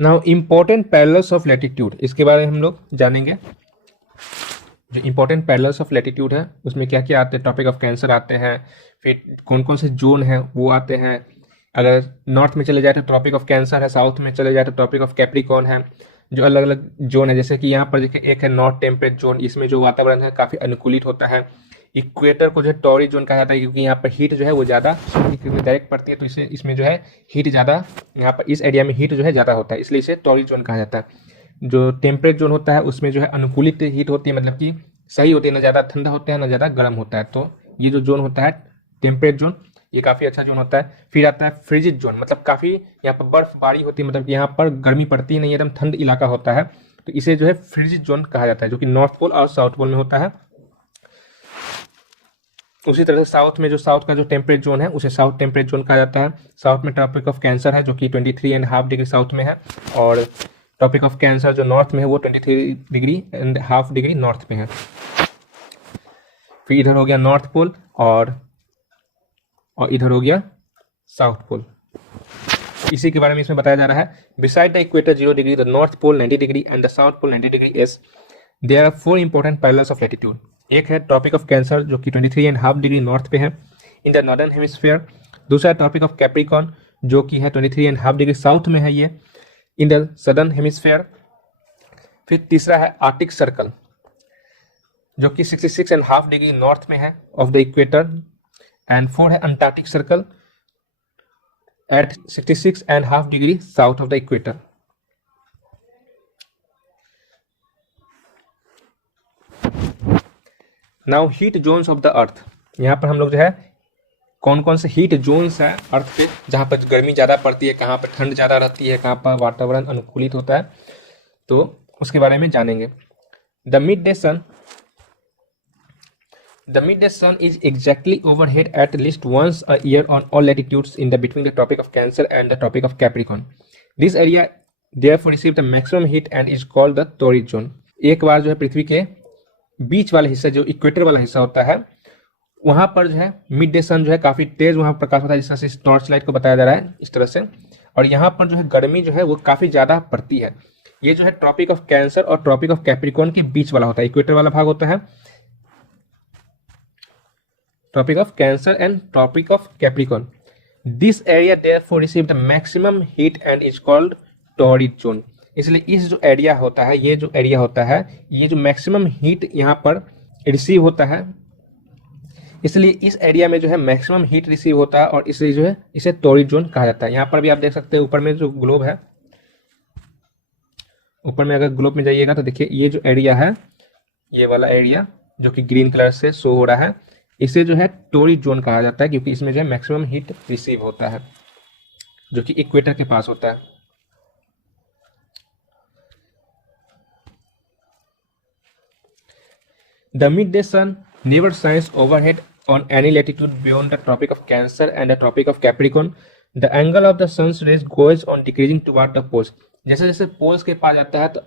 Now important parallels of latitude, इसके बारे में हम लोग जानेंगे। जो इम्पोर्टेंट पैरेलल्स ऑफ लैटिट्यूड है उसमें क्या क्या आते हैं, टॉपिक ऑफ कैंसर आते हैं, फिर कौन कौन से जोन हैं वो आते हैं। अगर नॉर्थ में चले जाए तो टॉपिक ऑफ कैंसर है, साउथ में चले जाए तो टॉपिक ऑफ कैप्रिकॉन है। जो अलग अलग जोन है, जैसे कि यहाँ पर देखिए एक है नॉर्थ टेम्परेट जोन, इसमें जो वातावरण है काफ़ी अनुकूलित होता है। इक्वेटर को जो है टॉरिड जोन कहा जाता है, क्योंकि यहाँ पर हीट जो है वो ज़्यादा डायरेक्ट पड़ती है, तो इसे इसमें जो है हीट ज़्यादा, यहाँ पर इस एरिया में हीट जो है ज़्यादा होता है, इसलिए इसे टॉरिड जोन कहा जाता है। जो टेम्परेट जोन होता है उसमें जो है अनुकूलित हीट होती है, मतलब कि सही होती है, ना ज़्यादा ठंडा होता है ना ज़्यादा गर्म होता है। तो ये जो जोन होता है टेम्परेट जोन, ये काफ़ी अच्छा जोन होता है। फिर आता है फ्रिजिड जोन, मतलब काफ़ी यहाँ पर बर्फबारी होती है, मतलब कि यहाँ पर गर्मी पड़ती नहीं है, एकदम ठंड इलाका होता है, तो इसे जो है फ्रिजिड जोन कहा जाता है, जो कि नॉर्थ पोल और साउथ पोल में होता है। उसी तरह से साउथ में जो साउथ का जो टेम्परेट जोन है उसे साउथ टेम्परेट जोन कहा जाता है। साउथ में ट्रॉपिक ऑफ कैंसर है जो कि 23.5 डिग्री साउथ में है, और ट्रॉपिक ऑफ कैंसर जो नॉर्थ में है वो 23.5 डिग्री नॉर्थ में है। फिर इधर हो गया नॉर्थ पोल और इधर हो गया साउथ पोल। इसी के बारे में इसमें बताया जा रहा है। Beside the equator 0 degree, the North Pole 90 degree and the South Pole 90 degrees, there are 4 important parallels of latitude. एक है टॉपिक ऑफ कैंसर जो कि 23.5 डिग्री नॉर्थ पे है इन द नॉर्दर्न हेमिस्फीयर। दूसरा टॉपिक ऑफ कैप्रिकॉन जो कि है 23.5 डिग्री साउथ में है, ये इन द सदर्न हेमिस्फीयर। फिर तीसरा है आर्टिक सर्कल जो कि 66.5 डिग्री नॉर्थ में है ऑफ द इक्वेटर। एंड 4 है Antarctic circle at 66.5 degree south of the equator. Now heat zones of the earth, यहाँ पर हम लोग जो है कौन कौन से हीट जोन्स है अर्थ पे, जहाँ पर गर्मी ज़्यादा पड़ती है, कहाँ पर ठंड ज़्यादा रहती है, कहाँ पर वातावरण अनुकूलित होता है, तो उसके बारे में जानेंगे। The midday sun, the midday sun is exactly overhead at least once a year on all latitudes in the between the tropic of Cancer and the tropic of Capricorn. This area therefore receives the maximum heat and is called the torrid zone. एक बार जो है पृथ्वी के बीच वाला हिस्सा जो equator वाला हिस्सा होता है वहां पर जो है मिड डे सन जो है काफी तेज वहां प्रकाश होता है, जिस तरह से टॉर्च लाइट को बताया जा रहा है इस तरह से। और यहाँ पर जो है गर्मी जो है वो काफी ज्यादा पड़ती है। ये जो है ट्रॉपिक ऑफ कैंसर और ट्रॉपिक ऑफ कैप्रिकॉन के बीच वाला होता है, इक्वेटर वाला भाग होता है Tropic of Cancer and Tropic of Capricorn. This area therefore receive the maximum heat and is called torrid zone. इसलिए इस जो एरिया होता है, ये जो एरिया होता है, ये जो मैक्सिमम हीट यहाँ पर रिसीव होता है, इसलिए इस एरिया में जो है मैक्सिमम हीट रिसीव होता है और इसलिए जो है इसे टॉरिड जोन कहा जाता है। यहाँ पर भी आप देख सकते हैं ऊपर में जो ग्लोब है, ऊपर में अगर ग्लोब में जाइएगा तो देखिए ये जो एरिया है, ये वाला एरिया जो कि ग्रीन कलर से शो हो रहा है, इसे जो है टॉरिड जोन कहा जाता है, क्योंकि इसमें जो है मैक्सिमम हीट रिसीव होता है जो कि इक्वेटर के पास होता है। The midday sun never shines overhead on any latitude beyond the Tropic of Cancer and the Tropic of Capricorn. The angle of the sun's rays goes on decreasing toward the poles. जैसे जैसे poles के पास जाता है तो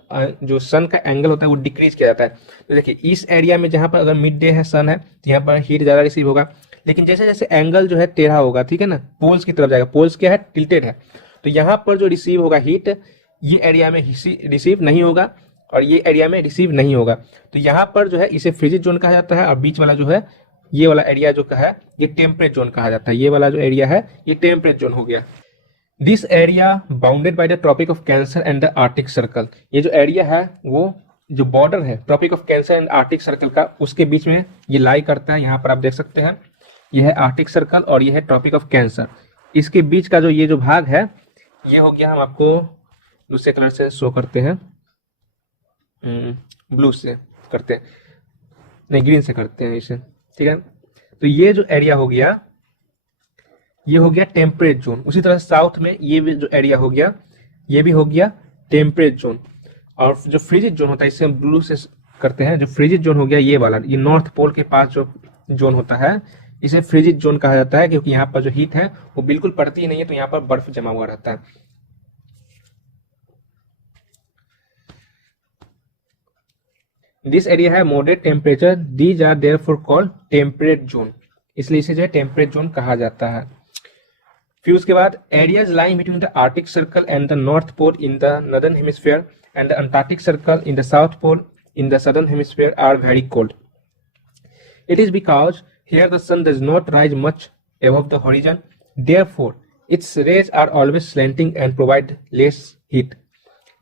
जो सन का angle होता है वो डिक्रीज किया जाता है। तो देखिए इस एरिया में जहाँ पर अगर मिड डे है, सन है, तो यहाँ पर हीट ज़्यादा रिसीव होगा, लेकिन जैसे जैसे एंगल जो है टेढ़ा होगा, ठीक है ना, पोल्स की तरफ जाएगा, पोल्स क्या है, टिल्टेड है, तो यहाँ पर जो रिसीव होगा हीट, ये एरिया में रिसीव नहीं होगा और ये एरिया में रिसीव नहीं होगा। तो यहाँ पर जो है इसे फ्रिजिड जोन कहा जाता है, और बीच वाला जो है ये वाला एरिया जो है ये टेम्परेट जोन कहा जाता है। ये वाला जो एरिया है ये टेम्परेट जोन हो गया। This area bounded by the Tropic of Cancer and the Arctic Circle. ये जो एरिया है वो जो बॉर्डर है Tropic of Cancer and Arctic Circle का, उसके बीच में ये लाई करता है। यहाँ पर आप देख सकते हैं ये है आर्टिक सर्कल और ये है ट्रॉपिक ऑफ कैंसर। इसके बीच का जो ये जो भाग है ये हो गया, हम आपको दूसरे कलर से शो करते हैं, ब्लू से करते हैं, नहीं ग्रीन से करते हैं इसे, ठीक है। तो ये जो एरिया हो गया ये हो गया टेम्परेट जोन। उसी तरह साउथ में ये भी जो एरिया हो गया ये भी हो गया टेम्परेट जोन। और जो फ्रिजिड जोन होता है इसे हम ब्लू से करते हैं, जो फ्रिजिड जोन हो गया ये वाला, ये नॉर्थ पोल के पास जो जोन होता है इसे फ्रिजिड जोन कहा जाता है, क्योंकि यहाँ पर जो हीट है वो बिल्कुल पड़ती ही नहीं है, तो यहाँ पर बर्फ जमा हुआ रहता है। दिस एरिया है moderate temperature, these are therefore called temperate zone, इसलिए इसे जो है टेम्परेट जोन कहा जाता है। फिर उसके बाद areas lying between the Arctic Circle and the North Pole in the northern hemisphere and the Antarctic Circle in the South Pole in the southern hemisphere are very cold. It is because here the sun does not rise much above the horizon, therefore its rays are always slanting and provide less heat.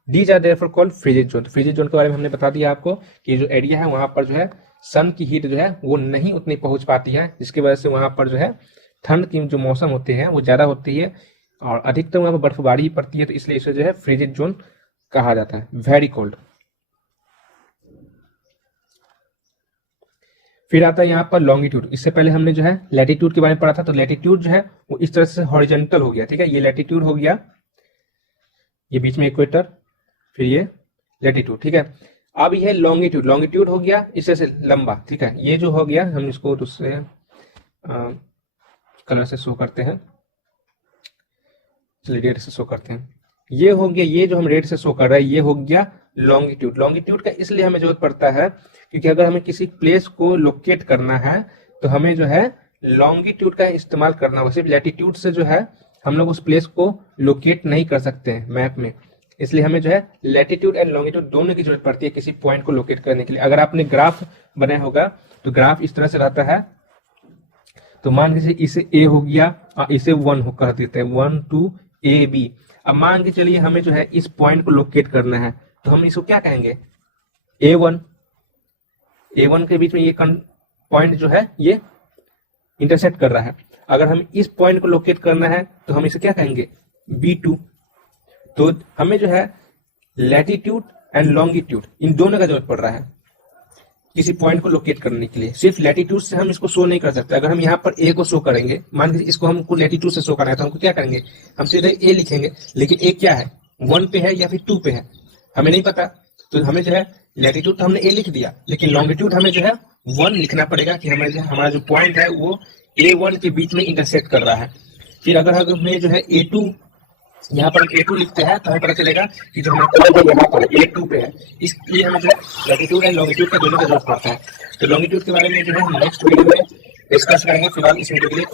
These are therefore called frigid zone. Frigid zone के बारे में हमने बता दिया आपको कि जो area है वहां पर जो है सन की हीट जो है वो नहीं उतनी पहुंच पाती है, जिसकी वजह से वहां पर जो है ठंड की जो मौसम होते हैं वो ज्यादा होती है और अधिकतर वहां पर बर्फबारी पड़ती है, तो इसलिए इसे जो है फ्रिजिड जोन कहा जाता है, वेरी कोल्ड। फिर आता है यहाँ पर लॉन्गिट्यूड। इससे पहले हमने जो है लैटिट्यूड के बारे में पढ़ा था, तो लैटिट्यूड जो है वो इस तरह से हॉरिजॉन्टल हो गया, ठीक है, ये लैटिट्यूड हो गया, ये बीच में इक्वेटर, फिर ये लैटिट्यूड, ठीक है। अब ये लॉन्गिट्यूड, लॉन्गिट्यूड हो गया इस तरह से लंबा, ठीक है, ये जो हो गया हम इसको दूसरे कलर से शो करते हैं, चलिए रेड से शो करते हैं, ये हो गया, ये जो हम रेड से शो कर रहे हैं ये हो गया लॉन्गिट्यूड। लॉन्गिट्यूड का इसलिए हमें जरूरत पड़ता है क्योंकि अगर हमें किसी प्लेस को लोकेट करना है तो हमें जो है लॉन्गिट्यूड का इस्तेमाल करना होगा। सिर्फ लैटिट्यूड से जो है हम लोग उस प्लेस को लोकेट नहीं कर सकते हैं मैप में, इसलिए हमें जो है लैटिट्यूड एंड लॉन्गिट्यूड दोनों की जरूरत पड़ती है किसी पॉइंट को लोकेट करने के लिए। अगर आपने ग्राफ बनाया होगा तो ग्राफ इस तरह से रहता है, तो मान लीजिए इसे ए हो गया और इसे 1 हो कर देते हैं, 1 2 ए बी। अब मान के चलिए हमें जो है इस पॉइंट को लोकेट करना है, तो हम इसको क्या कहेंगे, A1, A1 के बीच में ये पॉइंट जो है ये इंटरसेक्ट कर रहा है। अगर हम इस पॉइंट को लोकेट करना है तो हम इसे क्या कहेंगे, B2। तो हमें जो है लैटिट्यूड एंड लॉन्गिट्यूड इन दोनों का जरूरत पड़ रहा है किसी पॉइंट को लोकेट करने के लिए। सिर्फ लैटिट्यूड से हम इसको शो नहीं कर सकते। अगर हम यहाँ पर ए को शो करेंगे, मान लीजिए इसको हमको लैटिट्यूड से शो करना है, तो हमको क्या करेंगे, हम सीधे ए लिखेंगे, लेकिन ए क्या है, 1 पे है या फिर 2 पे है, हमें नहीं पता। तो हमें जो है लैटिट्यूड तो हमने ए लिख दिया, लेकिन लॉन्गिट्यूड हमें जो है 1 लिखना पड़ेगा कि हमारा जो पॉइंट है वो A1 के बीच में इंटरसेक्ट कर रहा है। फिर अगर हमें जो है A2, यहाँ पर A2 लिखते हैं तो हमें पता चलेगा कि जो हमारा पॉइंट यहाँ पर A2 पे है, इसलिए हमें जो लैटिट्यूड एंड लॉन्गिट्यूड का दोनों का जरूरत पड़ता है। तो लॉन्गिट्यूड के बारे में जो है नेक्स्ट वीडियो में डिस्कस करेंगे, फिलहाल इस वीडियो के लिए